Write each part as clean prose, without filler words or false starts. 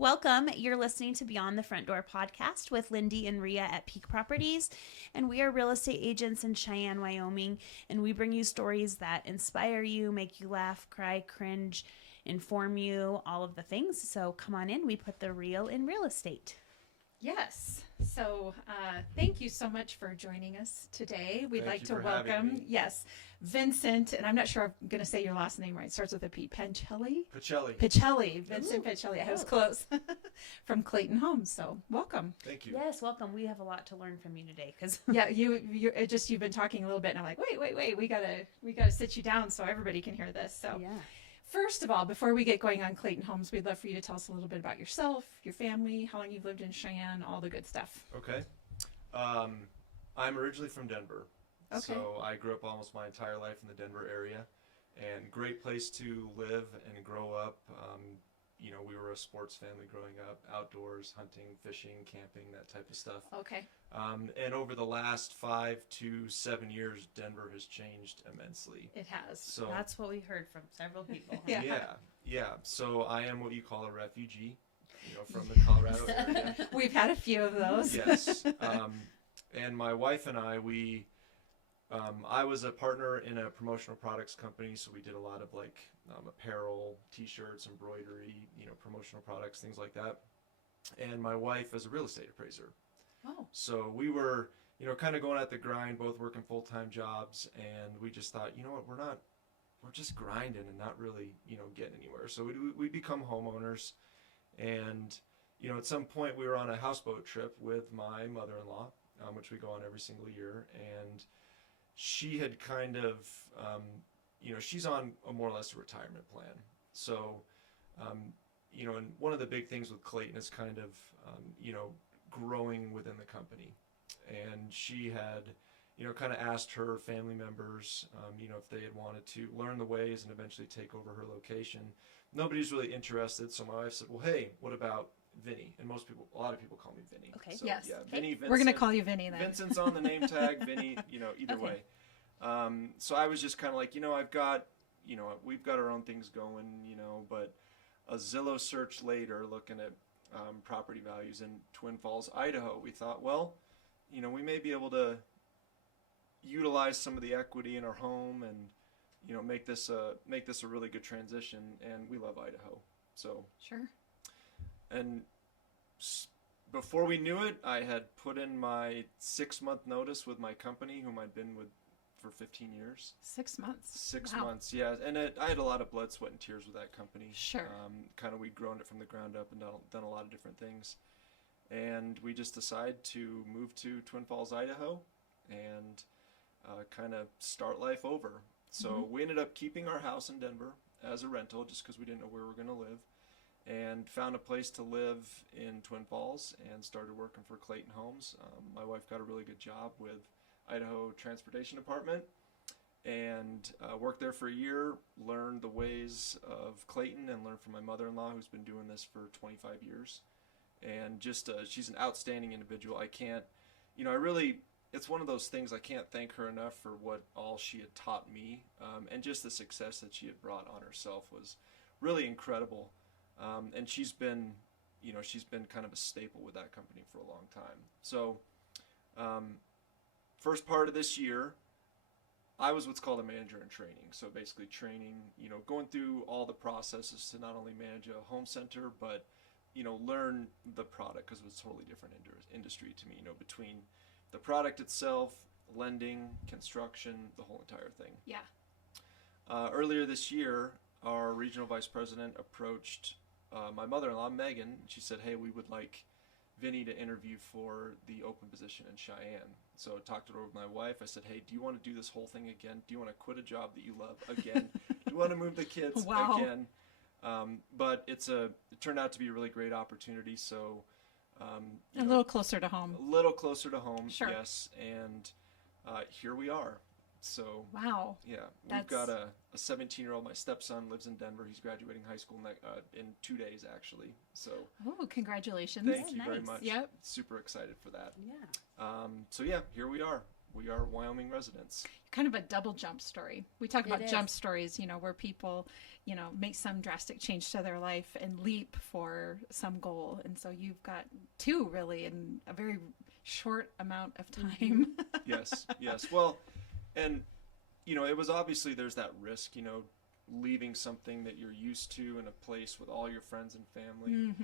Welcome. You're listening to Beyond the Front Door podcast with Lindee and Rhea at Peak Properties, and we are real estate agents in Cheyenne, Wyoming, and we bring you stories that inspire you, make you laugh, cry, cringe, inform you, all of the things. So come on in. We put the real in real estate. Yes. So thank you so much for joining us today. We'd like to welcome, Vincent, and I'm not sure I'm going to say your last name right. It starts with a P. Picelli? Picelli. Vincent Picelli. I was close. From Clayton Homes. So welcome. Thank you. Yes, welcome. We have a lot to learn from you today because you've been talking a little bit, and I'm like, wait. We gotta sit you down so everybody can hear this. So yeah. First of all, before we get going on Clayton Homes, we'd love for you to tell us a little bit about yourself, your family, how long you've lived in Cheyenne, all the good stuff. Okay. I'm originally from Denver. Okay. So I grew up almost my entire life in the Denver area, and great place to live and grow up. We were a sports family growing up, outdoors, hunting, fishing, camping, that type of stuff. Okay. And over the last 5 to 7 years, Denver has changed immensely. It has. So that's what we heard from several people. Yeah. So I am what you call a refugee, from the Colorado area. We've had a few of those. Yes. And my wife and I was a partner in a promotional products company, so we did a lot of apparel, t-shirts, embroidery, promotional products, things like that. And my wife is a real estate appraiser. Oh. So we were, kind of going at the grind, both working full-time jobs, and we just thought, we're just grinding and not really, getting anywhere. So we become homeowners, and, at some point we were on a houseboat trip with my mother-in-law, which we go on every single year, and she had kind of, she's on a more or less a retirement plan. So, and one of the big things with Clayton is kind of, growing within the company. And she had, kind of asked her family members, if they had wanted to learn the ways and eventually take over her location. Nobody's really interested. So my wife said, well, hey, what about Vinny? And a lot of people call me Vinny. Okay. So, yes. Yeah, Vinny, Vincent. We're going to call you Vinny then. Vincent's on the name tag, Vinny, either Okay. way. So I was just kind of like, I've got, we've got our own things going, but a Zillow search later looking at property values in Twin Falls, Idaho, we thought, well, we may be able to utilize some of the equity in our home and, make this a really good transition. And we love Idaho. So sure. And before we knew it, I had put in my 6-month notice with my company, whom I'd been with for 15 years. 6 months. 6 Wow. months, yeah. And I had a lot of blood, sweat, and tears with that company. Sure. Kind of we'd grown it from the ground up and done a lot of different things. And we just decided to move to Twin Falls, Idaho, and kind of start life over. So we ended up keeping our house in Denver as a rental just because we didn't know where we were going to live, and found a place to live in Twin Falls and started working for Clayton Homes. My wife got a really good job with Idaho Transportation Department and worked there for a year, learned the ways of Clayton, and learned from my mother-in-law, who's been doing this for 25 years. And just she's an outstanding individual. I can't, it's one of those things, I can't thank her enough for what all she had taught me, and just the success that she had brought on herself was really incredible. And she's been kind of a staple with that company for a long time. So first part of this year, I was what's called a manager in training. So basically training, going through all the processes to not only manage a home center, but, learn the product, because it was a totally different industry to me, between the product itself, lending, construction, the whole entire thing. Yeah. Earlier this year, our regional vice president approached my mother-in-law, Megan. She said, hey, we would like Vinny to interview for the open position in Cheyenne. So I talked it over with my wife. I said, hey, do you want to do this whole thing again? Do you want to quit a job that you love again? Do you want to move the kids again? But it turned out to be a really great opportunity. So a little closer to home. A little closer to home, sure. Yes. And here we are. So wow. Yeah, we've got a 17-year-old. My stepson lives in Denver. He's graduating high school in 2 days, actually. So oh, congratulations! Thank you very much. Yep. Super excited for that. Yeah. So yeah, here we are. we are Wyoming residents. Kind of a double jump story. We talk about is. jump stories, where people, make some drastic change to their life and leap for some goal. And so you've got two really in a very short amount of time. Yes. Well, and, it was obviously there's that risk, leaving something that you're used to in a place with all your friends and family.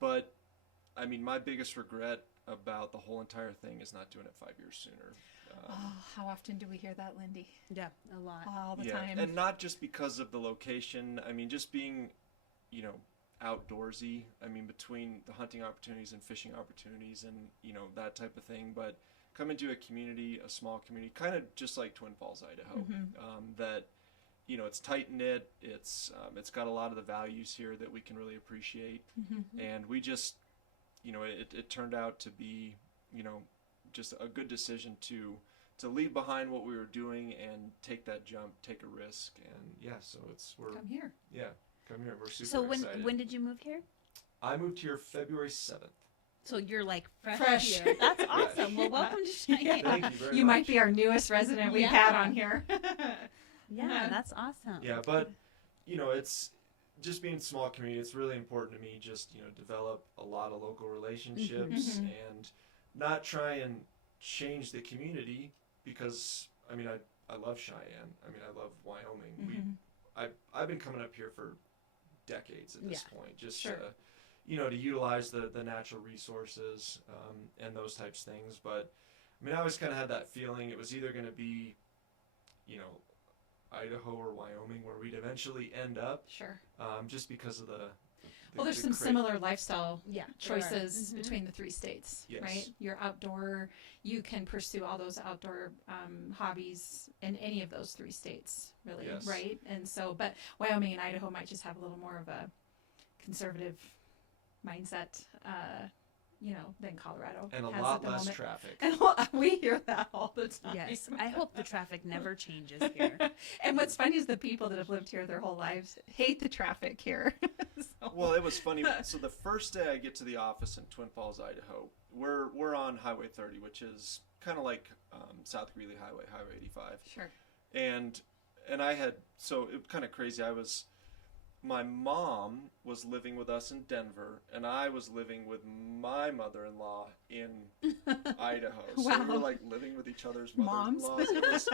But, I mean, my biggest regret about the whole entire thing is not doing it 5 years sooner. How often do we hear that, Lindee? Yeah, a lot. All the time. And not just because of the location. I mean, just being, outdoorsy. I mean, between the hunting opportunities and fishing opportunities and, that type of thing. But coming to a community, a small community, kind of just like Twin Falls, Idaho, that, it's tight-knit. It's got a lot of the values here that we can really appreciate. And we just, it turned out to be, just a good decision to leave behind what we were doing and take that jump, take a risk, and so we're come here. Yeah, come here. We're super So excited. when did you move here? I moved here February 7th. So you're like Fresh. here. That's awesome. Well, welcome to Cheyenne. Thank you very much. You might be our newest resident we've had on here. Yeah, that's awesome. Yeah, but it's just being a small community. It's really important to me. Just develop a lot of local relationships and not try and change the community because I mean I love Cheyenne. I mean I love Wyoming. I've been coming up here for decades at this point. Just to utilize the natural resources and those types of things. But I mean I always kind of had that feeling it was either going to be Idaho or Wyoming where we'd eventually end up. Sure. Just because of the there's some similar lifestyle Yeah, choices between the three states, Yes. right? You're outdoor. You can pursue all those outdoor hobbies in any of those three states, really, Yes. right? And so, but Wyoming and Idaho might just have a little more of a conservative mindset, than Colorado and a has lot at the less moment. traffic. And we hear that all the time. Yes, I hope the traffic never changes here. And what's funny is the people that have lived here their whole lives hate the traffic here. So- Well, it was funny. So the first day I get to the office in Twin Falls, Idaho, we're on Highway 30, which is kind of like South Greeley Highway, Highway 85. Sure. And I had, so it was kind of crazy. My mom was living with us in Denver, and I was living with my mother-in-law in Idaho. So we were like living with each other's mothers-in-laws.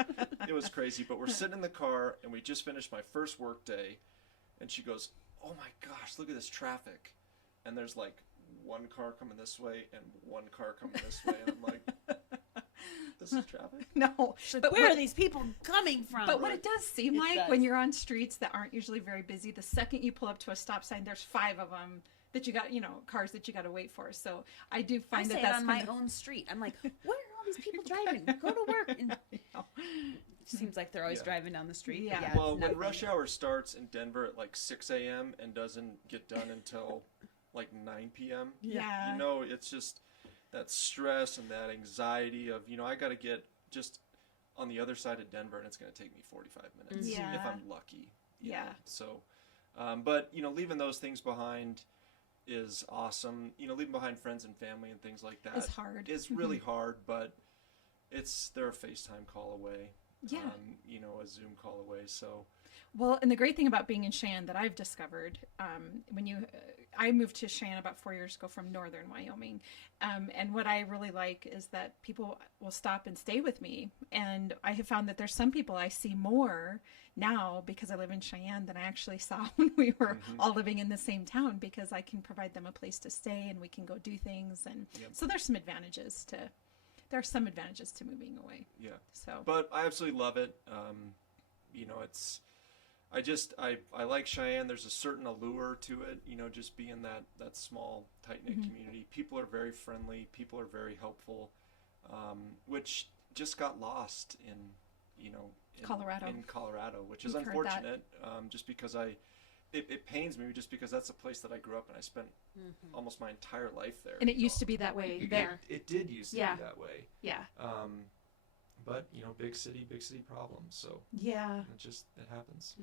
It was crazy. But we're sitting in the car, and we just finished my first work day, and she goes, "Oh my gosh, look at this traffic!" And there's like one car coming this way and one car coming this way, and I'm like, "This is traffic?" No, But where are these people coming from? But what it does seem It like does. when you're on streets that aren't usually very busy, the second you pull up to a stop sign, there's 5 of them that you got, cars that you got to wait for. So I do I find say that it that's on my own street. I'm like, where are all these people driving? Go to work. And it seems like they're always driving down the street. Yeah. But Well, it's when nothing. rush hour starts in Denver at like 6 a.m. and doesn't get done until like 9 p.m., Yeah. it's just that stress and that anxiety of, I got to get just on the other side of Denver and it's going to take me 45 minutes Yeah. if I'm lucky. you Yeah. know. So, but, leaving those things behind is awesome. Leaving behind friends and family and things like that It's hard. is really hard, but they're a FaceTime call away. Yeah. A Zoom call away. So, Well, and the great thing about being in Cheyenne that I've discovered, I moved to Cheyenne about 4 years ago from northern Wyoming, and what I really like is that people will stop and stay with me, and I have found that there's some people I see more now because I live in Cheyenne than I actually saw when we were all living in the same town, because I can provide them a place to stay and we can go do things, and so there's some advantages to moving away. yeah. So, But I absolutely love it. I like Cheyenne. There's a certain allure to it, just being that small, tight-knit community. People are very friendly. People are very helpful, which just got lost in Colorado, which is We've heard that. unfortunate, just because it pains me just because that's a place that I grew up and I spent almost my entire life there. and it used to be that way there. It did used to Yeah. be that way. Yeah. But big city problems. So Yeah. it happens.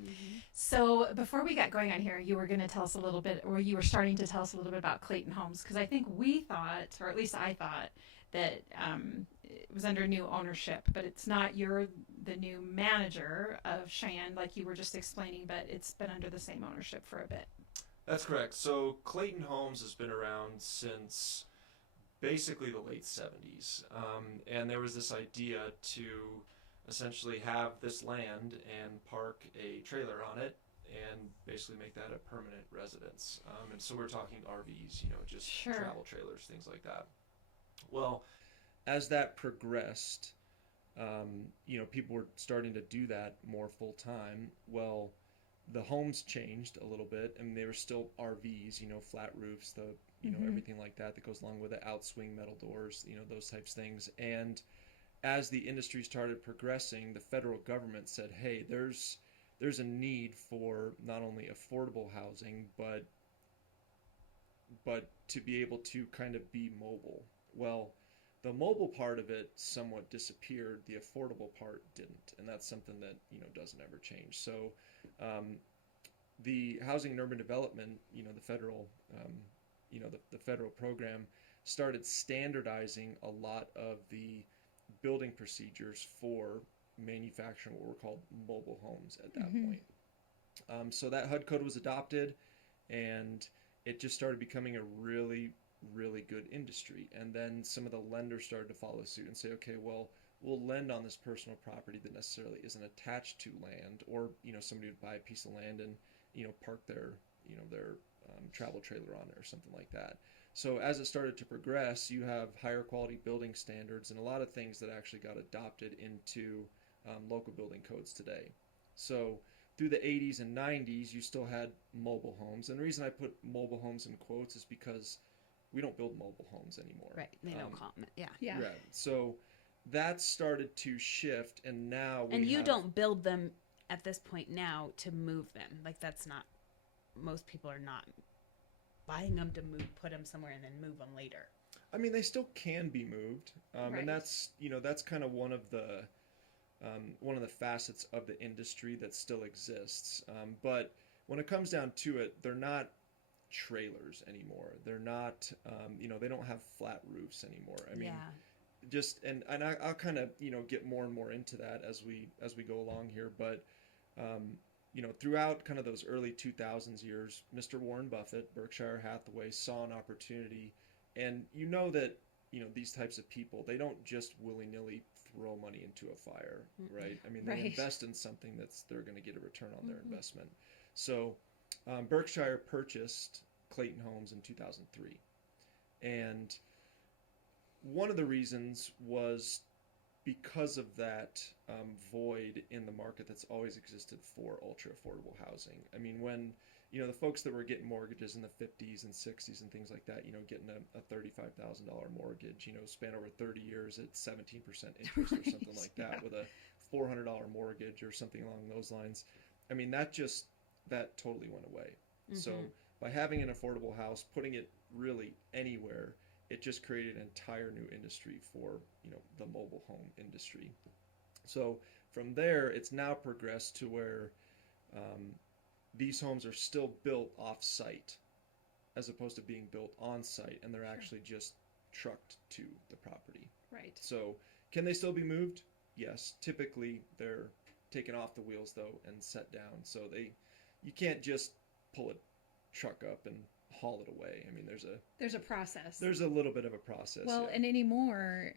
So before we got going on here, you were going to tell us a little bit, or you were starting to tell us a little bit about Clayton Homes, because I think we thought, or at least I thought, that it was under new ownership, but it's not you're the new manager of Cheyenne like you were just explaining, but it's been under the same ownership for a bit. That's correct. So Clayton Homes has been around since basically the late 70s. And there was this idea to essentially have this land and park a trailer on it and basically make that a permanent residence. And so we're talking RVs, just travel trailers, things like that. Well, as that progressed, people were starting to do that more full time. Well, the homes changed a little bit, and they were still RVs, flat roofs, everything like that goes along with it, outswing metal doors, those types of things. And as the industry started progressing, the federal government said, hey, there's a need for not only affordable housing, but to be able to kind of be mobile. Well, the mobile part of it somewhat disappeared. The affordable part didn't, and that's something that doesn't ever change. So, the Housing and Urban Development, the federal, the federal program started standardizing a lot of the building procedures for manufacturing what were called mobile homes at that point. So that HUD code was adopted, and it just started becoming a really, really good industry. And then some of the lenders started to follow suit and say, okay, well, we'll lend on this personal property that necessarily isn't attached to land, or somebody would buy a piece of land and park their travel trailer on it or something like that. So as it started to progress, you have higher quality building standards and a lot of things that actually got adopted into local building codes today. So through the 80s and 90s, you still had mobile homes. And the reason I put mobile homes in quotes is because we don't build mobile homes anymore. Right. They don't call them. Yeah. Right. So that started to shift, and now you don't build them at this point now to move them. Like, that's not, most people are not buying them to put them somewhere and then move them later. I mean, they still can be moved. Right. And that's kind of one of the facets of the industry that still exists. But when it comes down to it, they're not trailers anymore. They're not, they don't have flat roofs anymore. I mean, I'll kind of, get more and more into that as we go along here. But, throughout kind of those early 2000s years, Mr. Warren Buffett, Berkshire Hathaway, saw an opportunity. And that, these types of people, they don't just willy-nilly throw money into a fire, right? I mean, they invest in something they're going to get a return on their investment. So Berkshire purchased Clayton Homes in 2003. And one of the reasons was because of that void in the market that's always existed for ultra affordable housing. I mean, when the folks that were getting mortgages in the 50s and 60s and things like that, getting a $35,000 mortgage, span over 30 years at 17% interest or something like that, with a $400 mortgage or something along those lines. I mean, that totally went away. So by having an affordable house, putting it really anywhere, it just created an entire new industry for, the mobile home industry. So from there, it's now progressed to where these homes are still built off-site as opposed to being built on-site, and they're actually just trucked to the property. Right. So can they still be moved? Yes. Typically, they're taken off the wheels, though, and set down. So you can't just pull a truck up and haul it away. I mean, there's a process. There's a little bit of a process. Well, and anymore,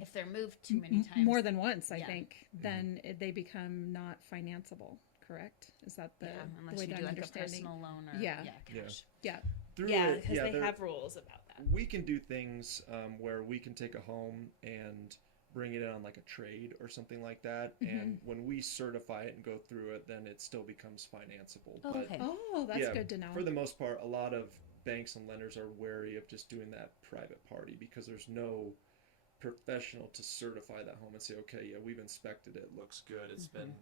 if they're moved too many times, more than once, I think, then they become not financeable. Correct? Is that the unless way you that do I'm like a personal loan or cash? Yeah. Because they have rules about that. We can do things where we can take a home and bring it in on like a trade or something like that, and when we certify it and go through it, then it still becomes financeable. Oh, okay. That's good to know. For the most part, a lot of banks and lenders are wary of just doing that private party because there's no professional to certify that home and say, okay, we've inspected it, looks good, it's been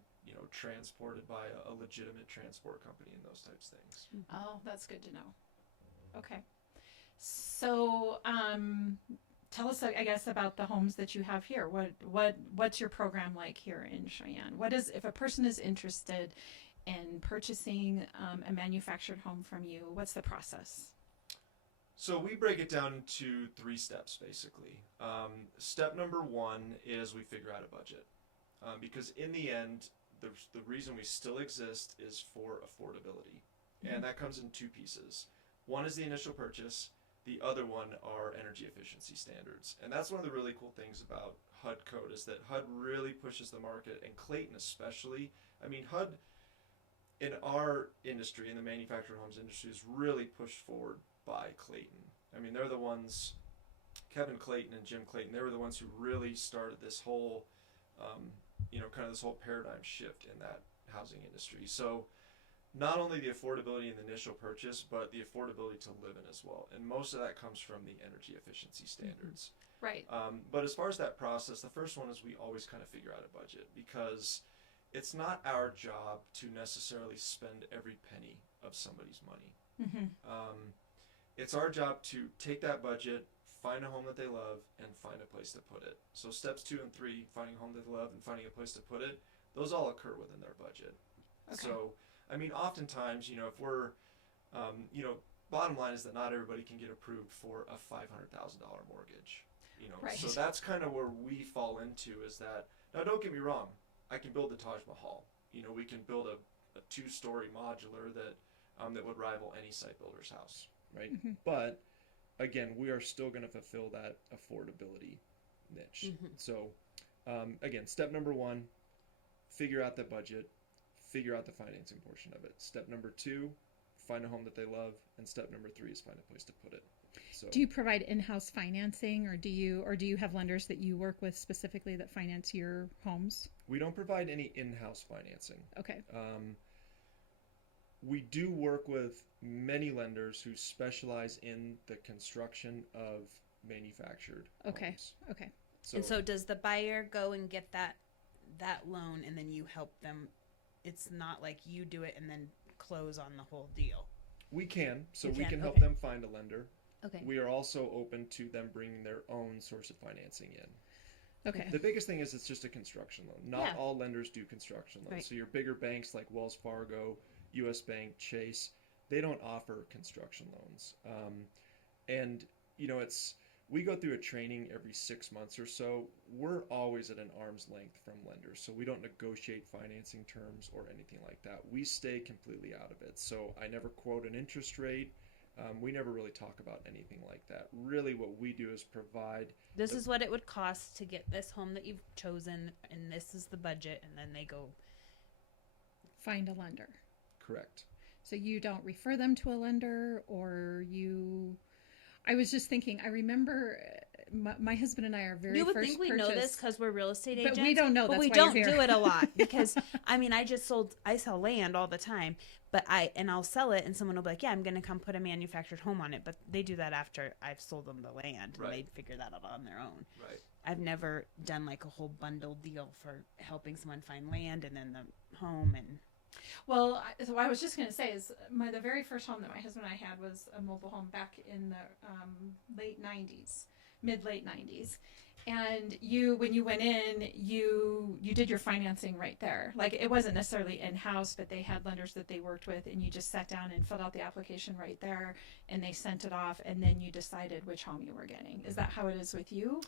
transported by a legitimate transport company and those types of things. Oh, that's good to know. Okay. So, tell us, I guess, about the homes that you have here. What's your program like here in Cheyenne? If a person is interested in purchasing a manufactured home from you, what's the process? So we break it down into 3 steps, basically. Step number 1 is we figure out a budget. Because in the end, the reason we still exist is for affordability. Mm-hmm. And that comes in 2 pieces. One is the initial purchase. The other one are energy efficiency standards. And that's one of the really cool things about HUD code is that HUD really pushes the market, and Clayton especially. I mean, HUD in our industry, in the manufactured homes industry, is really pushed forward by Clayton. I mean, they're the ones, Kevin Clayton and Jim Clayton, they were the ones who really started this whole, kind of this whole paradigm shift in that housing industry. So not only the affordability in the initial purchase, but the affordability to live in as well. And most of that comes from the energy efficiency standards. Right. But as far as that process, the first one is we always kind of figure out a budget, because it's not our job to necessarily spend every penny of somebody's money. Mm-hmm. It's our job to take that budget, find a home that they love, and find a place to put it. So steps 2 and 3, finding a home that they love and finding a place to put it, those all occur within their budget. Okay. So, I mean, oftentimes, if we're, bottom line is that not everybody can get approved for a $500,000 mortgage. Right. So that's kind of where we fall into, is that, now don't get me wrong, I can build the Taj Mahal. We can build a 2-story modular that would rival any site builder's house, right? Mm-hmm. But again, we are still going to fulfill that affordability niche. Mm-hmm. So again, step number 1, figure out the budget, figure out the financing portion of it. Step number 2, find a home that they love, and step number 3 is find a place to put it. So, do you provide in-house financing, or do you have lenders that you work with specifically that finance your homes? We don't provide any in-house financing. Okay. We do work with many lenders who specialize in the construction of manufactured homes. Okay. So does the buyer go and get that loan, and then you help them? It's not like you do it and then close on the whole deal. We can. So we can help them find a lender. Okay. We are also open to them bringing their own source of financing in. Okay. The biggest thing is it's just a construction loan. Not all lenders do construction loans. Right. So your bigger banks like Wells Fargo, U.S. Bank, Chase, they don't offer construction loans. We go through a training every 6 months or so. We're always at an arm's length from lenders, so we don't negotiate financing terms or anything like that. We stay completely out of it. So I never quote an interest rate. We never really talk about anything like that. Really what we do is provide... This is what it would cost to get this home that you've chosen, and this is the budget, and then they go... Find a lender. Correct. So you don't refer them to a lender, or you... I was just thinking, I remember my husband and I are very first purchase. You would think we know this because we're real estate agents. But we don't know. But we don't do it a lot because, I sell land all the time, and I'll sell it, and someone will be like, yeah, I'm going to come put a manufactured home on it. But they do that after I've sold them the land, and they figure that out on their own. Right. I've never done like a whole bundle deal for helping someone find land and then the home and... Well, so what I was just going to say is the very first home that my husband and I had was a mobile home back in the mid-late 90s. And when you went in, you did your financing right there. Like, it wasn't necessarily in-house, but they had lenders that they worked with, and you just sat down and filled out the application right there, and they sent it off, and then you decided which home you were getting. Is that how it is with you?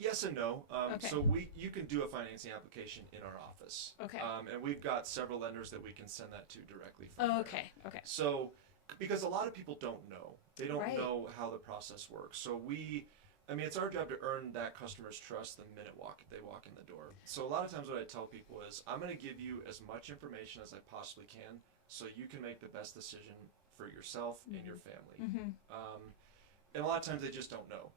Yes and no. Okay. So you can do a financing application in our office. Okay. And we've got several lenders that we can send that to directly. Okay. Okay. So, because a lot of people don't know. They don't Right. know how the process works. So it's our job to earn that customer's trust the minute they walk in the door. So a lot of times what I tell people is, I'm going to give you as much information as I possibly can so you can make the best decision for yourself and your family. Mm-hmm. And a lot of times they just don't know.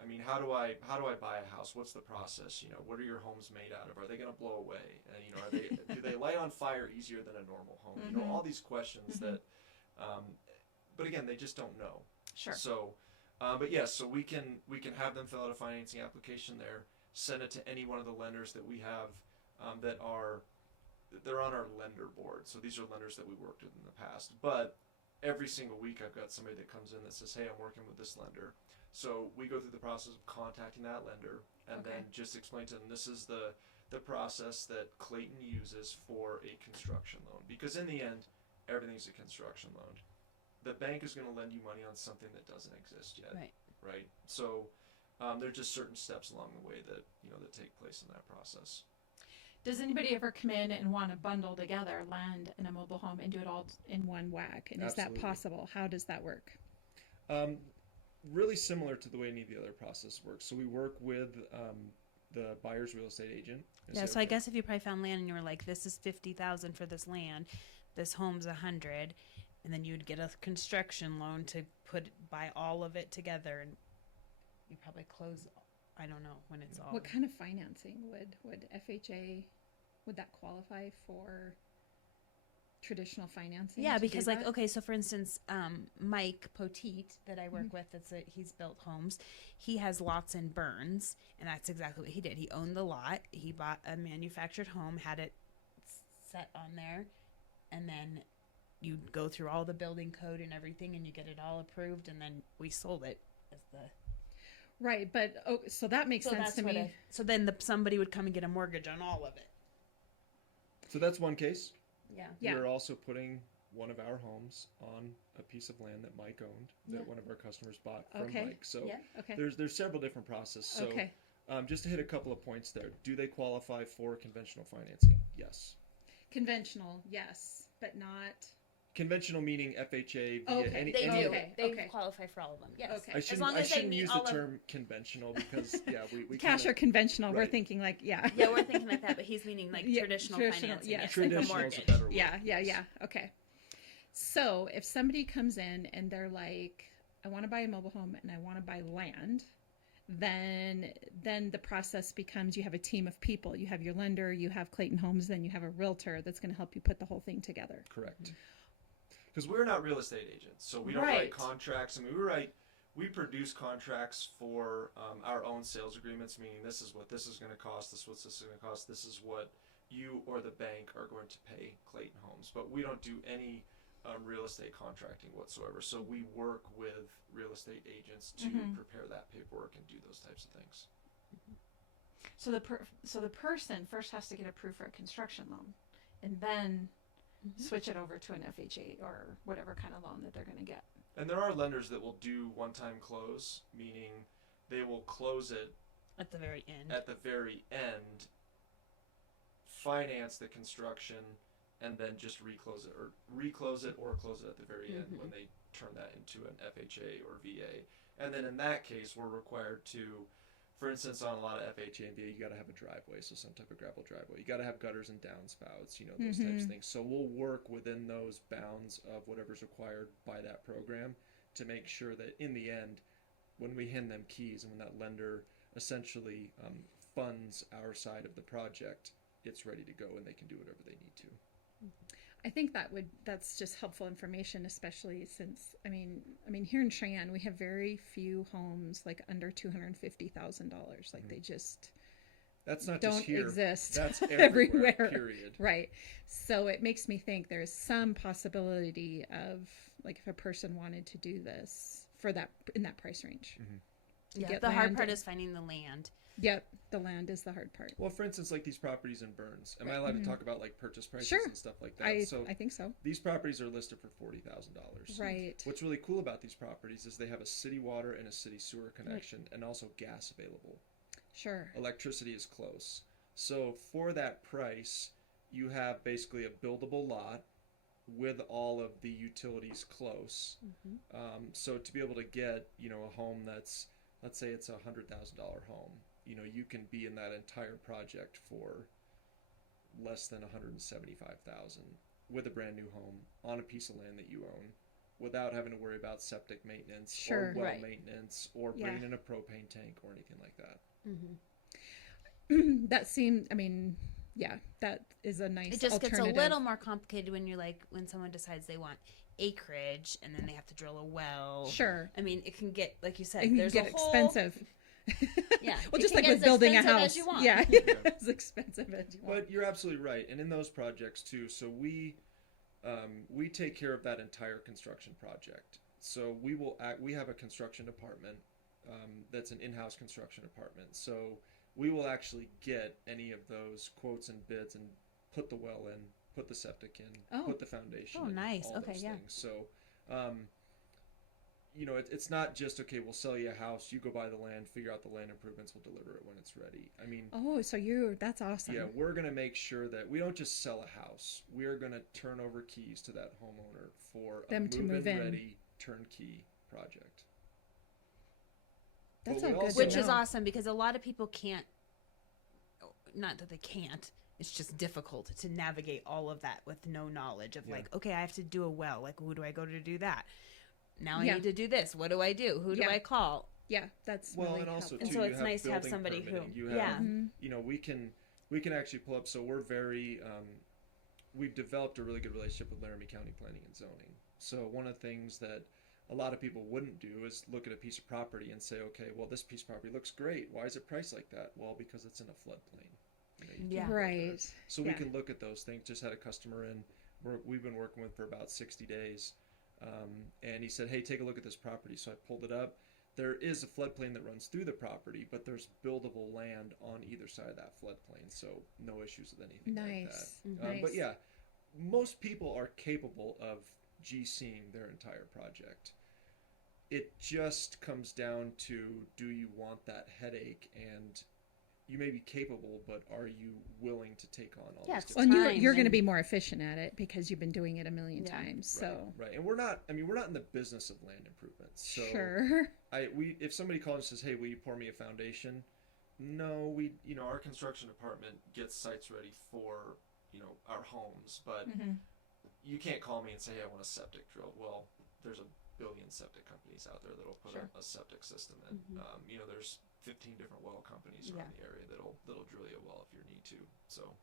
I mean, how do I buy a house? What's the process? What are your homes made out of? Are they going to blow away? And do they light on fire easier than a normal home? Mm-hmm. All these questions Mm-hmm. that, but again, they just don't know. Sure. So, but yes, so we can have them fill out a financing application there, send it to any one of the lenders that we have they're on our lender board. So these are lenders that we worked with in the past. But every single week I've got somebody that comes in that says, hey, I'm working with this lender. So we go through the process of contacting that lender and then just explain to them this is the process that Clayton uses for a construction loan. Because in the end, everything's a construction loan. the bank is going to lend you money on something that doesn't exist yet. Right. So there are just certain steps along the way that, that take place in that process. Does anybody ever come in and want to bundle together land and a mobile home and do it all in one whack? And Absolutely. Is that possible? How does that work? Really similar to the way any of the other process works. So we work with the buyer's real estate agent. Yeah, so I guess if you probably found land and you were like, this is $50,000 for this land, this home's $100,000, and then you'd get a construction loan to buy all of it together, and you probably close, I don't know, when it's all. What kind of financing would FHA, would that qualify for traditional financing? Yeah, because okay, so for instance, Mike Poteet that I work with, he's built homes. He has lots in Burns, and that's exactly what he did. He owned the lot. He bought a manufactured home, had it set on there, and then you go through all the building code and everything, and you get it all approved, and then we sold it as the. Right, but so that makes sense to me. So then somebody would come and get a mortgage on all of it. So that's one case. Yeah. We're also putting one of our homes on a piece of land that Mike owned, that one of our customers bought from Mike. So there's several different processes. So just to hit a couple of points there, do they qualify for conventional financing? Yes. Conventional, yes, but not. Conventional meaning FHA. They do. They qualify for all of them. Yes. Okay. I shouldn't use the term conventional because we cash or conventional. Right. We're thinking like Yeah, we're thinking like that, but he's meaning like traditional financing. Yes. Traditional like is a better word. Yeah. Okay. So if somebody comes in and they're like, I want to buy a mobile home and I want to buy land, then the process becomes you have a team of people. You have your lender, you have Clayton Homes, then you have a realtor that's going to help you put the whole thing together. Correct. Because we're not real estate agents, so we don't write contracts. I mean, we produce contracts for our own sales agreements, meaning this is what this is going to cost, this is what this is going to cost, this is what you or the bank are going to pay Clayton Homes. But we don't do any real estate contracting whatsoever. So we work with real estate agents to prepare that paperwork and do those types of things. So the person first has to get approved for a construction loan, and then switch it over to an FHA or whatever kind of loan that they're going to get. And there are lenders that will do one-time close, meaning they will close it at the very end. Finance the construction, and then just reclose it or close it at the very end when they turn that into an FHA or VA. And then in that case, we're required to, for instance, on a lot of FHA and VA, you got to have a driveway, so some type of gravel driveway. You got to have gutters and downspouts, those types of things. So we'll work within those bounds of whatever's required by that program to make sure that in the end, when we hand them keys and when that lender essentially funds our side of the project, it's ready to go and they can do whatever they need to. I think that's just helpful information, especially since I mean here in Cheyenne we have very few homes like under $250,000. Like they just that's not don't just here. exist. That's everywhere. Period. Right. So it makes me think there's some possibility of like if a person wanted to do this for that in that price range. The hard part is finding the land. Yep, the land is the hard part. Well, for instance, like these properties in Burns, am I allowed to talk about like purchase prices and stuff like that? I think so. These properties are listed for $40,000. Right. What's really cool about these properties is they have a city water and a city sewer connection, and also gas available. Sure. Electricity is close. So for that price, you have basically a buildable lot with all of the utilities close. So to be able to get a home that's, let's say it's $100,000 home. You can be in that entire project for less than $175,000 with a brand new home on a piece of land that you own without having to worry about septic maintenance or well maintenance or bringing in a propane tank or anything like that. That seems, that is a nice alternative. It just gets a little more complicated when someone decides they want acreage and then they have to drill a well. Sure. I mean, it can get, like you said, it can get expensive. Yeah. Well, just like with building a house. Yeah. As expensive as you want. But you're absolutely right. And in those projects too, so we take care of that entire construction project. So we have a construction department that's an in-house construction department. So we will actually get any of those quotes and bids and put the well in, put the septic in, put the foundation in. Nice. All those things. So it's not just, okay, we'll sell you a house, you go buy the land, figure out the land improvements, we'll deliver it when it's ready. I mean, that's awesome. Yeah, we're going to make sure that we don't just sell a house. We're going to turn over keys to that homeowner for them a to move in ready turnkey project. That's all good. Which is awesome, because a lot of people can't, not that they can't, it's just difficult to navigate all of that with no knowledge of like, okay, I have to do a well. Like, who do I go to do that? Now I need to do this. What do I do? Who do I call? Yeah, that's well, really and also helpful. too, And so you it's have nice to have building somebody permitting. who, You have, we can actually pull up. So we're very, we've developed a really good relationship with Laramie County Planning and Zoning. So one of the things that a lot of people wouldn't do is look at a piece of property and say, okay, well, this piece of property looks great. Why is it priced like that? Well, because it's in a floodplain. You can't Right. So we can look at those things. Just had a customer in we've been working with for about 60 days. And he said, hey, take a look at this property. So I pulled it up. There is a floodplain that runs through the property, but there's buildable land on either side of that floodplain. So no issues with anything like that. Nice. But yeah, most people are capable of GCing their entire project. It just comes down to, do you want that headache? And you may be capable, but are you willing to take on all this? Well, and you're going to be more efficient at it because you've been doing it a million times. So right. And we're not in the business of land improvements. So sure. If somebody calls and says, hey, will you pour me a foundation? No, our construction department gets sites ready for, our homes, but you can't call me and say, hey, I want a septic drilled. Well, there's a billion septic companies out there that'll put a septic system in. There's 15 different well companies around the area that'll drill you a well if you need to. So,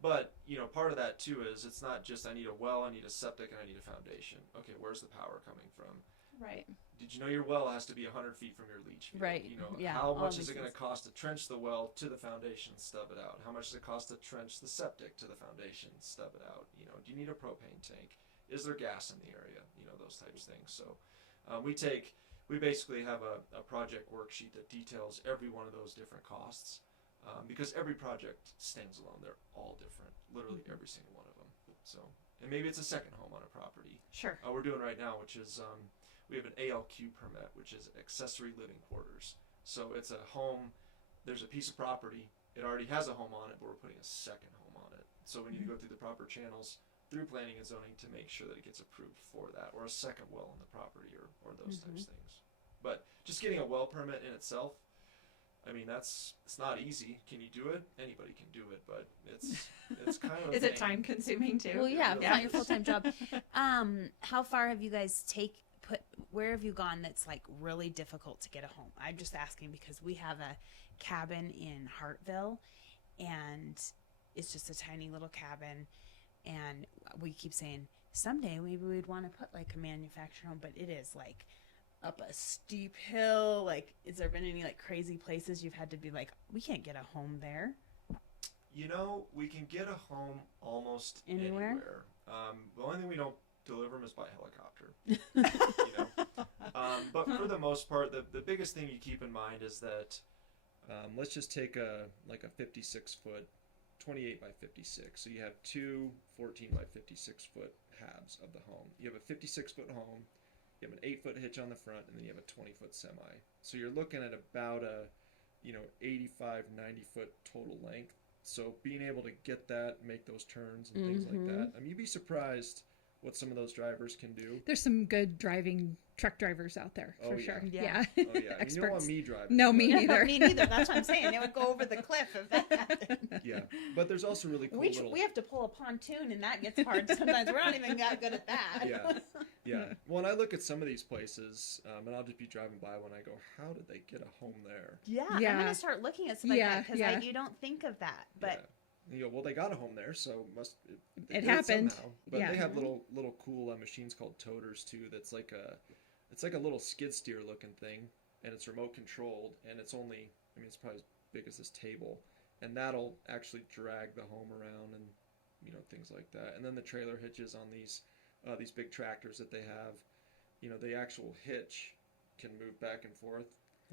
but part of that too is, it's not just I need a well, I need a septic, and I need a foundation. Okay, where's the power coming from? Right. Did you know your well has to be 100 feet from your leach field? Right. How much is it going to cost to trench the well to the foundation, stub it out? How much does it cost to trench the septic to the foundation, stub it out? Do you need a propane tank? Is there gas in the area? Those types of things. So, we basically have a project worksheet that details every one of those different costs, because every project stands alone. They're all different, literally every single one of them. So, and maybe it's a second home on a property. Sure. We're doing right now, which is we have an ALQ permit, which is accessory living quarters. So it's a home. There's a piece of property. It already has a home on it, but we're putting a second home on it. So we need to go through the proper channels through planning and zoning to make sure that it gets approved for that, or a second well on the property, or those types of things. But just getting a well permit in itself, it's not easy. Can you do it? Anybody can do it, but it's kind of Is it time consuming too? Well, yeah, it's not your full-time job. How far have you guys where have you gone that's like really difficult to get a home? I'm just asking because we have a cabin in Hartville, and it's just a tiny little cabin, and we keep saying someday maybe we'd want to put like a manufactured home, but it is like up a steep hill. Like, has there been any like crazy places you've had to be like, we can't get a home there? We can get a home almost anywhere. The only thing we don't deliver them is by helicopter. But for the most part, the biggest thing you keep in mind is that let's just take a 56 foot, 28 by 56. So you have two 14 by 56 foot halves of the home. You have a 56 foot home. You have an 8-foot hitch on the front, and then you have a 20-foot semi. So you're looking at about a 85, 90-foot total length. So being able to get that, make those turns and things like that. You'd be surprised what some of those drivers can do. There's some good truck drivers out there for sure. Yeah. Oh yeah. Experts. You don't want me driving. No, me neither. Me neither. That's what I'm saying. It would go over the cliff if that happened. Yeah, but there's also really cool we have to pull a pontoon, and that gets hard sometimes. We're not even that good at that. Yeah. Well, and I look at some of these places, and I'll just be driving by when I go, how did they get a home there? Yeah. I'm gonna start looking at stuff like that because you don't think of that, but. And you go, well, they got a home there, so it happened somehow. But they have little cool machines called toters too. That's like a little skid steer looking thing, and it's remote controlled, and it's only, it's probably as big as this table, and that'll actually drag the home around and things like that. And then the trailer hitches on these big tractors that they have, the actual hitch can move back and forth.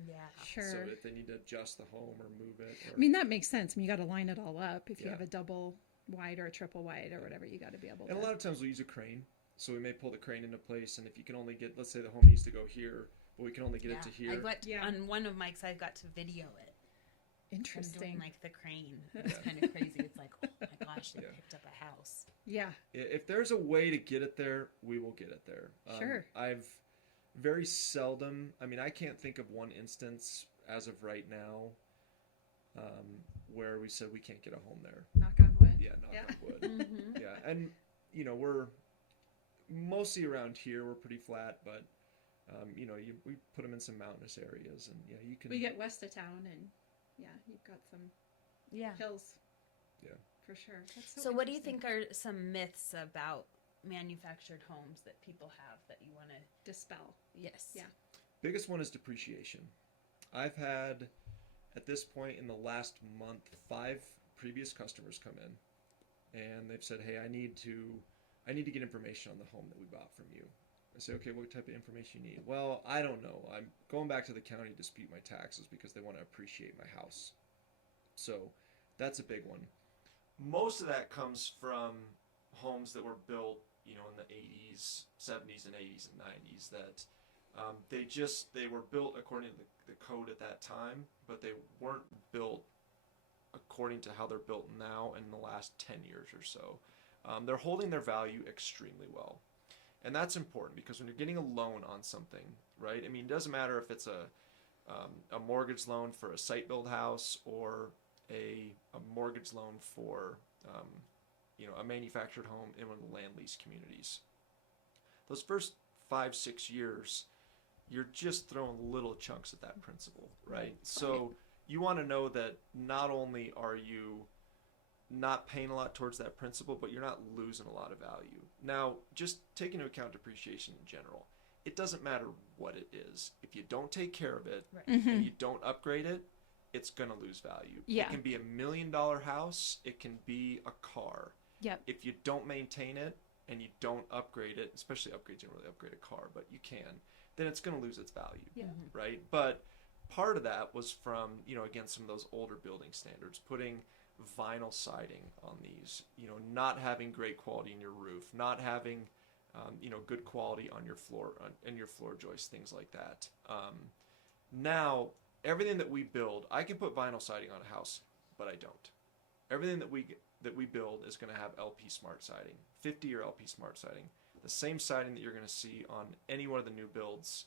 Yeah, sure. So if they need to adjust the home or move it. That makes sense. You got to line it all up. If you have a double wide or a triple wide or whatever, you got to be able to. And a lot of times we'll use a crane. So we may pull the crane into place, and if you can only get, let's say the home needs to go here, but we can only get it to here. On one of Mike's, I got to video it. Interesting. Doing like the crane. It's kind of crazy. It's like, oh my gosh, they picked up a house. Yeah. If there's a way to get it there, we will get it there. Sure. I've very seldom, I mean, I can't think of one instance as of right now where we said we can't get a home there. Knock on wood. Yeah, knock on wood. Yeah, and we're mostly around here. We're pretty flat, but we put them in some mountainous areas, and you can. We get west of town, and you've got some hills. Yeah, for sure. That's so what do you think are some myths about manufactured homes that people have that you want to dispel? Yes. Yeah. Biggest one is depreciation. I've had, at this point in the last month, 5 previous customers come in, and they've said, "Hey, I need to get information on the home that we bought from you." I say, "Okay, what type of information you need?" "Well, I don't know. I'm going back to the county to dispute my taxes because they want to appreciate my house." So that's a big one. Most of that comes from homes that were built, in the 80s, 70s, and 80s and 90s that they were built according to the code at that time, but they weren't built according to how they're built now in the last 10 years or so. They're holding their value extremely well. And that's important because when you're getting a loan on something, right? I mean, it doesn't matter if it's a mortgage loan for a site build house or a mortgage loan for a manufactured home in one of the land lease communities. Those first 5-6 years, you're just throwing little chunks at that principal, right? So you want to know that not only are you not paying a lot towards that principal, but you're not losing a lot of value. Now, just take into account depreciation in general. It doesn't matter what it is. If you don't take care of it and you don't upgrade it, it's going to lose value. Yeah. It can be $1 million house. It can be a car. Yep. If you don't maintain it and you don't upgrade it, especially upgrade, you don't really upgrade a car, but you can, then it's going to lose its value, right? But part of that was from, again, some of those older building standards, putting vinyl siding on these, not having great quality in your roof, not having, good quality on your floor, and your floor joists, things like that. Now, everything that we build, I can put vinyl siding on a house, but I don't. Everything that we build is going to have LP Smart siding, 50-year LP Smart siding, the same siding that you're going to see on any one of the new builds,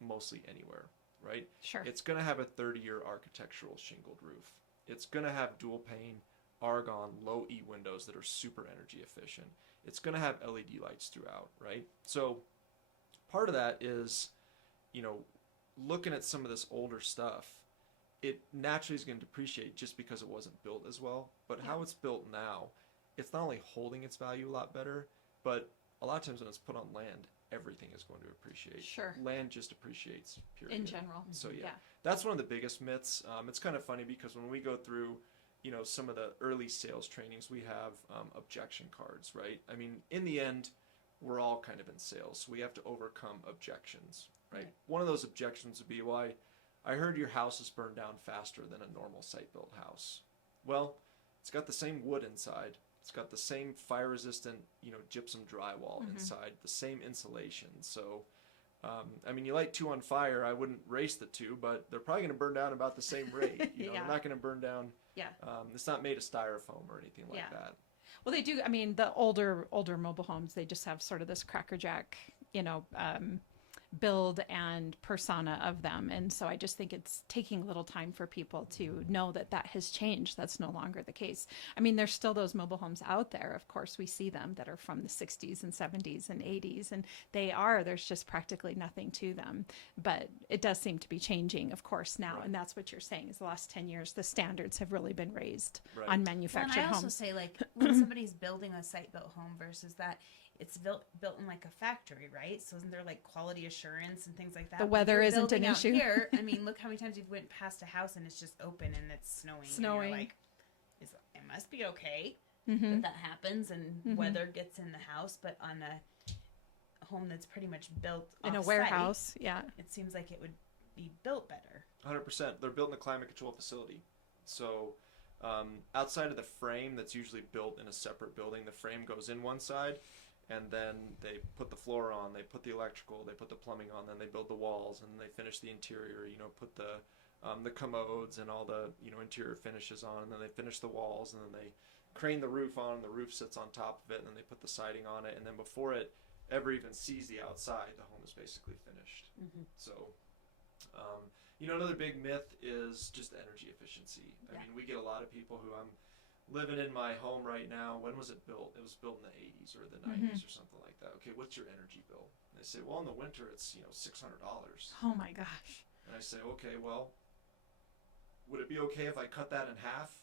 mostly anywhere, right? Sure. It's going to have a 30-year architectural shingled roof. It's going to have dual pane, argon, low E windows that are super energy efficient. It's going to have LED lights throughout, right? So part of that is, looking at some of this older stuff, it naturally is going to depreciate just because it wasn't built as well. But how it's built now, it's not only holding its value a lot better, but a lot of times when it's put on land, everything is going to appreciate. Sure. Land just appreciates, period. In general. So that's one of the biggest myths. It's kind of funny because when we go through, some of the early sales trainings, we have objection cards, right? I mean, in the end, we're all kind of in sales, so we have to overcome objections, right? One of those objections would be, why I heard your house is burned down faster than a normal site-built house. Well, it's got the same wood inside. It's got the same fire-resistant, gypsum drywall inside, the same insulation. So, you light 2 on fire, I wouldn't race the 2, but they're probably going to burn down about the same rate. They're not going to burn down. Yeah. It's not made of styrofoam or anything like that. Well, they do. I mean, the older mobile homes, they just have sort of this crackerjack, build and persona of them. And so I just think it's taking a little time for people to know that has changed. That's no longer the case. I mean, there's still those mobile homes out there. Of course, we see them that are from the 60s and 70s and 80s, and there's just practically nothing to them. But it does seem to be changing, of course, now. Right. And that's what you're saying is the last 10 years, the standards have really been raised on manufactured homes. And I also say, like, when somebody's building a site-built home versus that, it's built in like a factory, right? So isn't there like quality assurance and things like that? The weather isn't an issue. Here, I mean, look how many times you've went past a house and it's just open and it's snowing. And you're like, it must be okay that happens and weather gets in the house, but on a home that's pretty much built in a warehouse, it seems like it would be built better. 100%. They're built in a climate control facility, so. Outside of the frame that's usually built in a separate building, the frame goes in one side, and then they put the floor on, they put the electrical, they put the plumbing on, then they build the walls, and they finish the interior, put the commodes and all the, interior finishes on, and then they finish the walls, and then they crane the roof on, and the roof sits on top of it, and then they put the siding on it, and then before it ever even sees the outside, the home is basically finished. So, another big myth is just energy efficiency. I mean, we get a lot of people who, I'm living in my home right now. When was it built? It was built in the 80s or the 90s or something like that. Okay, what's your energy bill? And they say, well, in the winter it's, $600. Oh my gosh. And I say, okay, well, would it be okay if I cut that in half,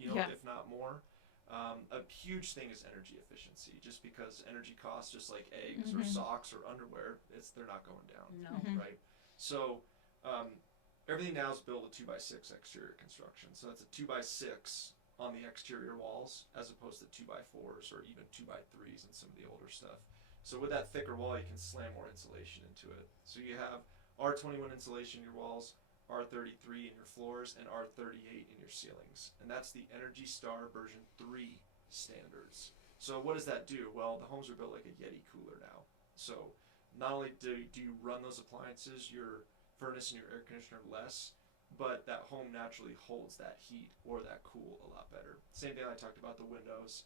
if not more? A huge thing is energy efficiency, just because energy costs, just like eggs or socks or underwear, they're not going down. No. Right? So everything now is built with 2x6 exterior construction. So that's a 2x6 on the exterior walls, as opposed to 2x4s or even 2x3s in some of the older stuff. So with that thicker wall, you can slam more insulation into it. So you have R21 insulation in your walls, R33 in your floors, and R38 in your ceilings. And that's the Energy Star version 3 standards. So what does that do? Well, the homes are built like a Yeti cooler now. So not only do you run those appliances, your furnace and your air conditioner less, but that home naturally holds that heat or that cool a lot better. Same thing I talked about, the windows,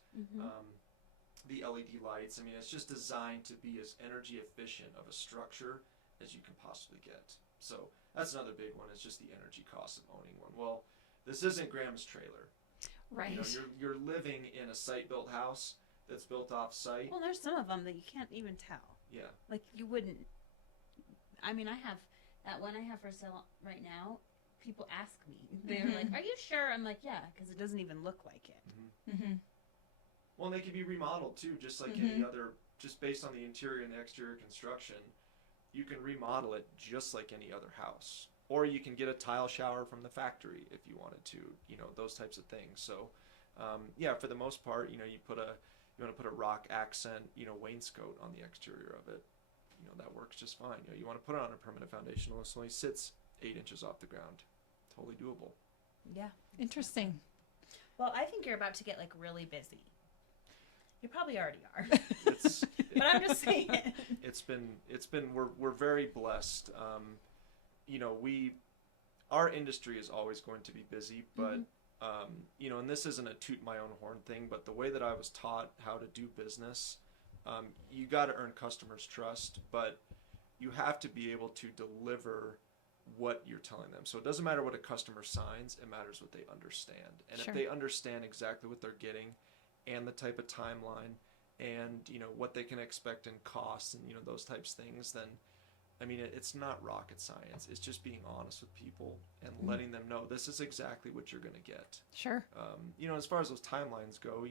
the LED lights. I mean, it's just designed to be as energy efficient of a structure as you can possibly get. So that's another big one. It's just the energy cost of owning one. Well, this isn't Graham's trailer. Right. You're living in a site-built house that's built off-site. Well, there's some of them that you can't even tell. Yeah. Like, you wouldn't. I mean, I have that one I have for sale right now. People ask me. They're like, are you sure? I'm like, yeah, because it doesn't even look like it. Well, and they can be remodeled too, just like any other, just based on the interior and the exterior construction. You can remodel it just like any other house. Or you can get a tile shower from the factory if you wanted to, those types of things. So, for the most part, you want to put a rock accent, wainscot on the exterior of it. That works just fine. You want to put it on a permanent foundation, it only sits 8 inches off the ground. Totally doable. Yeah. Interesting. Well, I think you're about to get like really busy. You probably already are. But I'm just saying. It's been we're very blessed. Our industry is always going to be busy, but and this isn't a toot my own horn thing, but the way that I was taught how to do business, you got to earn customers' trust, but you have to be able to deliver what you're telling them. So it doesn't matter what a customer signs, it matters what they understand. And if they understand exactly what they're getting and the type of timeline and, what they can expect in costs and, those types of things, then, I mean, it's not rocket science. It's just being honest with people and letting them know this is exactly what you're going to get. Sure. As far as those timelines go,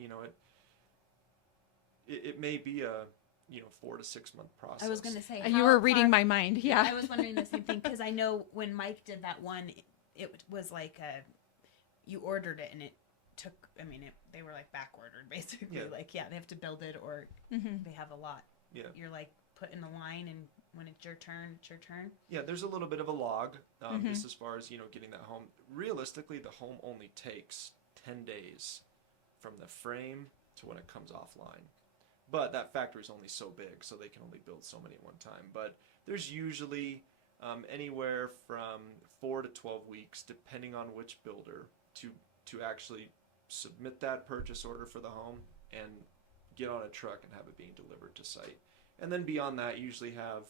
it may be a 4 to 6 month process. I was going to say, you were reading my mind. Yeah. I was wondering the same thing, because I know when Mike did that one, it was like you ordered it and it took. I mean, they were like back ordered basically. Yeah. Like, they have to build it, or they have a lot. Yeah. You're like put in the line, and when it's your turn, it's your turn. Yeah, there's a little bit of a log, just as far as getting that home. Realistically, the home only takes 10 days from the frame to when it comes offline. But that factory's only so big, so they can only build so many at one time. But there's usually anywhere from 4 to 12 weeks, depending on which builder, to actually submit that purchase order for the home and get on a truck and have it being delivered to site. And then beyond that, you usually have,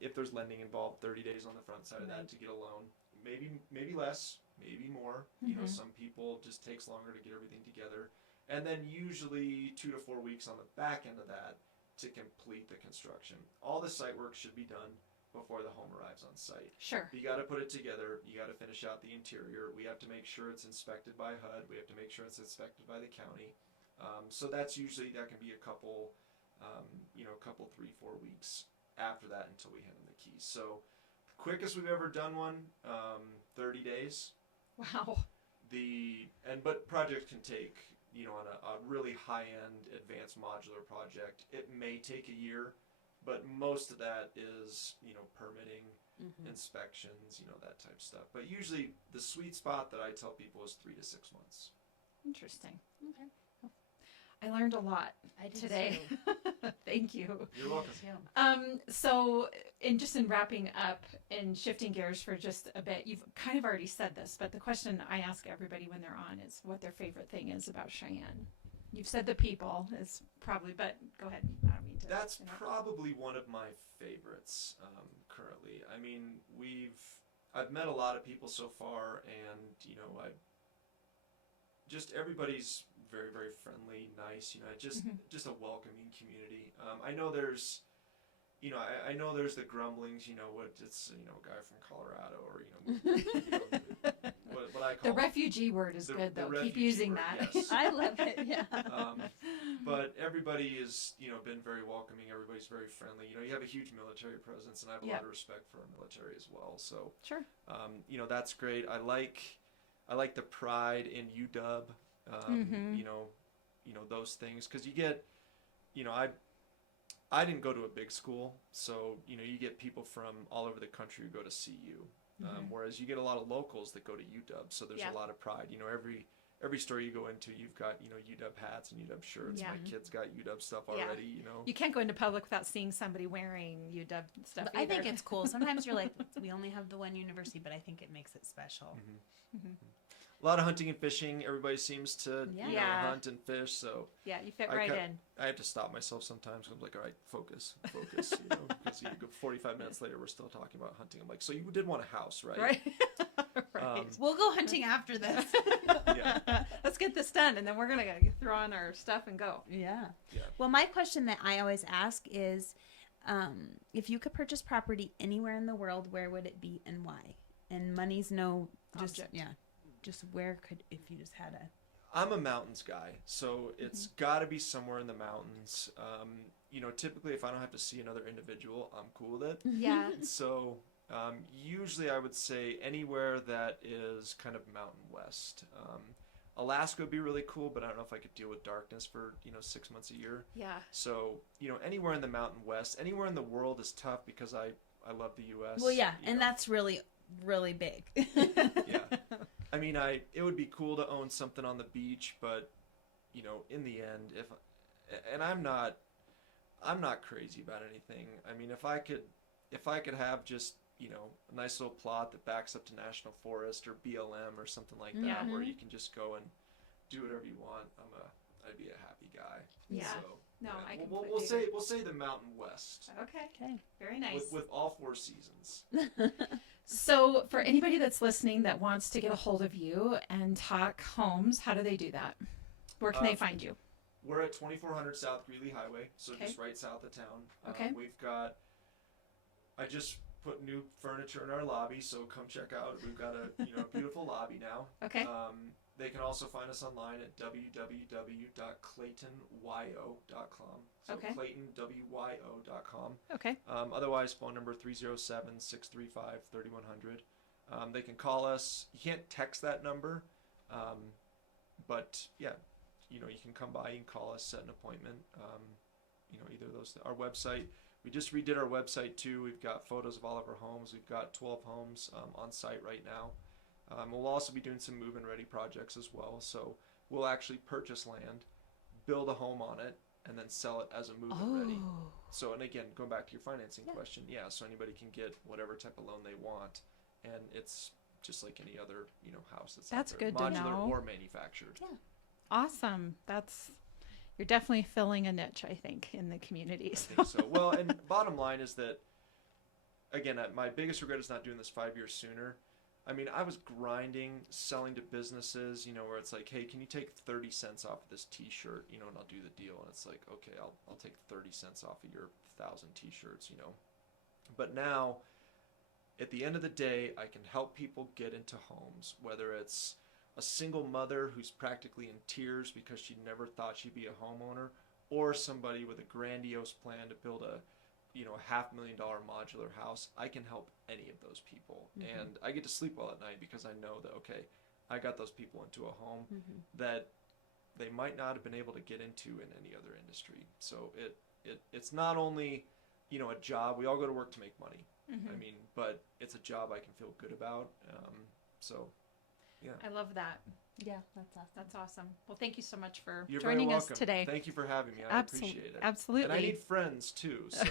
if there's lending involved, 30 days on the front side of that to get a loan. Maybe less, maybe more. Some people just takes longer to get everything together. And then usually 2 to 4 weeks on the back end of that to complete the construction. All the site work should be done before the home arrives on site. Sure. You got to put it together. You got to finish out the interior. We have to make sure it's inspected by HUD. We have to make sure it's inspected by the county. So that can be a couple, 3-4 weeks after that until we hand them the keys. So quickest we've ever done one, 30 days. Wow. But projects can take, on a really high-end advanced modular project, it may take a year, but most of that is, permitting, inspections, that type of stuff. But usually the sweet spot that I tell people is 3 to 6 months. Interesting. Okay. I learned a lot today. Thank you. You're welcome. So in wrapping up and shifting gears for just a bit, you've kind of already said this, but the question I ask everybody when they're on is what their favorite thing is about Cheyenne. You've said the people is probably, but go ahead. I don't mean to. That's probably one of my favorites currently. I mean, I've met a lot of people so far, and everybody's very, very friendly, nice. Just a welcoming community. I know there's the grumblings. It's a guy from Colorado, or what I call the refugee word is good though. Keep using that. Yes. I love it. Yeah. But everybody is been very welcoming. Everybody's very friendly. You have a huge military presence, and I have a lot of respect for our military as well. So sure. That's great. I like the pride in UW. Those things, because you get, I didn't go to a big school, so you get people from all over the country who go to CU, whereas you get a lot of locals that go to UW, so there's a lot of pride. Every store you go into, you've got UW hats and UW shirts. My kids got UW stuff already. You can't go into public without seeing somebody wearing UW stuff. I think it's cool. Sometimes you're like, we only have the one university, but I think it makes it special. A lot of hunting and fishing. Everybody seems to hunt and fish. So you fit right in. I have to stop myself sometimes. I'm like, all right, focus. Because 45 minutes later, we're still talking about hunting. I'm like, so you did want a house, right? Right. Right. We'll go hunting after this. Let's get this done, and then we're gonna throw on our stuff and go. Yeah. Well, my question that I always ask is, if you could purchase property anywhere in the world, where would it be and why? And money's no object. Just where could, if you just had I'm a mountains guy, so it's got to be somewhere in the mountains. Typically if I don't have to see another individual, I'm cool with it. Yeah. So usually I would say anywhere that is kind of Mountain West. Alaska would be really cool, but I don't know if I could deal with darkness for 6 months a year. Yeah. So anywhere in the Mountain West, anywhere in the world is tough because I love the U.S. Well, yeah, and that's really, really big. Yeah. I mean, it would be cool to own something on the beach, but in the end, I'm not crazy about anything. I mean, if I could have just a nice little plot that backs up to National Forest or BLM or something like that, where you can just go and do whatever you want, I'd be a happy guy. Yeah. So, no, I can. We'll say the Mountain West. Okay. Very nice. With all 4 seasons. So, for anybody that's listening that wants to get a hold of you and talk homes, how do they do that? Where can they find you? We're at 2400 South Greeley Highway, so just right south of town. Okay. I just put new furniture in our lobby, so come check out. We've got a beautiful lobby now. Okay. They can also find us online at www.claytonwyo.com. So okay. ClaytonWYO.com. Okay. Otherwise, phone number 307-635-3100. They can call us. You can't text that number, but yeah, you can come by, you can call us, set an appointment. Either of those. Our website. We just redid our website too. We've got photos of all of our homes. We've got 12 homes on site right now. We'll also be doing some move-in ready projects as well. So we'll actually purchase land, build a home on it, and then sell it as a move-in ready. So, and again, going back to your financing question, so anybody can get whatever type of loan they want, and it's just like any other house that's out there, good to modular know. or manufactured. Yeah, awesome. You're definitely filling a niche, I think, in the community. I think so. Well, and bottom line is that, again, my biggest regret is not doing this 5 years sooner. I mean, I was grinding, selling to businesses, where it's like, hey, can you take 30 cents off of this T-shirt, and I'll do the deal. And it's like, okay, I'll take 30 cents off of your 1,000 T-shirts, But now, at the end of the day, I can help people get into homes, whether it's a single mother who's practically in tears because she never thought she'd be a homeowner, or somebody with a grandiose plan to build a $500,000 modular house. I can help any of those people. And I get to sleep well at night because I know that, okay, I got those people into a home that they might not have been able to get into in any other industry. So it's not only, a job. We all go to work to make money. I mean, but it's a job I can feel good about. So Yeah. I love that. Yeah, that's awesome. That's awesome. Well, thank you so much for You're joining very us welcome. today. Thank you for having me. I appreciate it. Absolutely. And I need friends too. So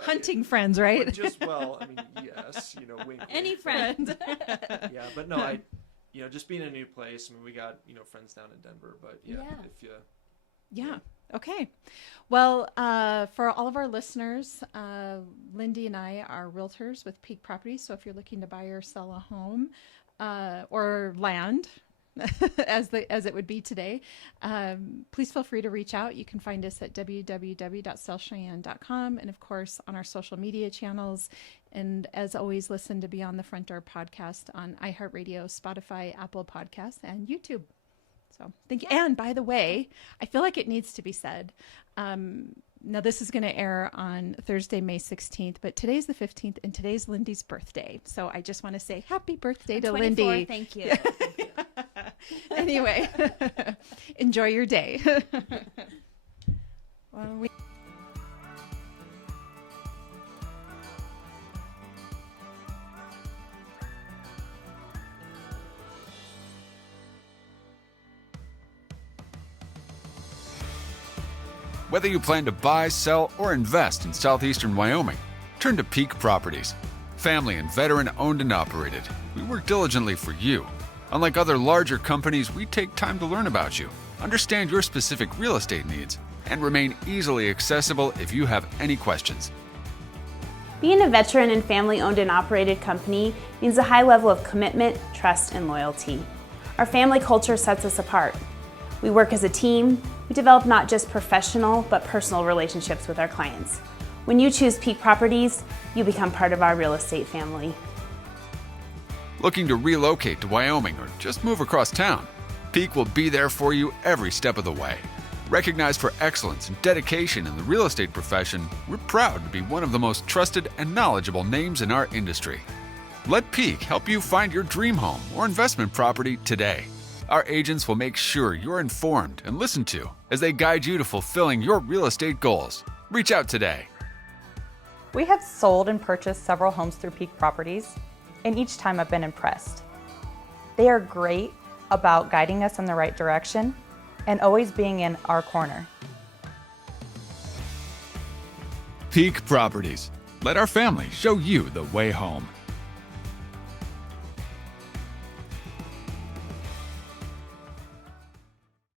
hunting friends, right? Yes, wink. Any wink. friend. Yeah, but no, just being in a new place. I mean, we got friends down in Denver, but if you. Yeah. Okay. Well, for all of our listeners, Lindee and I are realtors with Peak Properties. So if you're looking to buy or sell a home or land, as it would be today, please feel free to reach out. You can find us at www.sellcheyenne.com and, of course, on our social media channels. And as always, listen to Beyond the Front Door podcast on iHeartRadio, Spotify, Apple Podcasts, and YouTube. So thank you. And by the way, I feel like it needs to be said. Now, this is going to air on Thursday, May 16th, but today's the 15th, and today's Lindee's birthday. So I just want to say happy birthday to 24, Lindee. Thank you. Anyway, enjoy your day. Whether you plan to buy, sell, or invest in southeastern Wyoming, turn to Peak Properties. Family and veteran owned and operated, we work diligently for you. Unlike other larger companies, we take time to learn about you, understand your specific real estate needs, and remain easily accessible if you have any questions. Being a veteran and family-owned and operated company means a high level of commitment, trust, and loyalty. Our family culture sets us apart. We work as a team. We develop not just professional, but personal relationships with our clients. When you choose Peak Properties, you become part of our real estate family. Looking to relocate to Wyoming or just move across town? Peak will be there for you every step of the way. Recognized for excellence and dedication in the real estate profession, we're proud to be one of the most trusted and knowledgeable names in our industry. Let Peak help you find your dream home or investment property today. Our agents will make sure you're informed and listened to as they guide you to fulfilling your real estate goals. Reach out today. We have sold and purchased several homes through Peak Properties, and each time I've been impressed. They are great about guiding us in the right direction and always being in our corner. Peak Properties. Let our family show you the way home.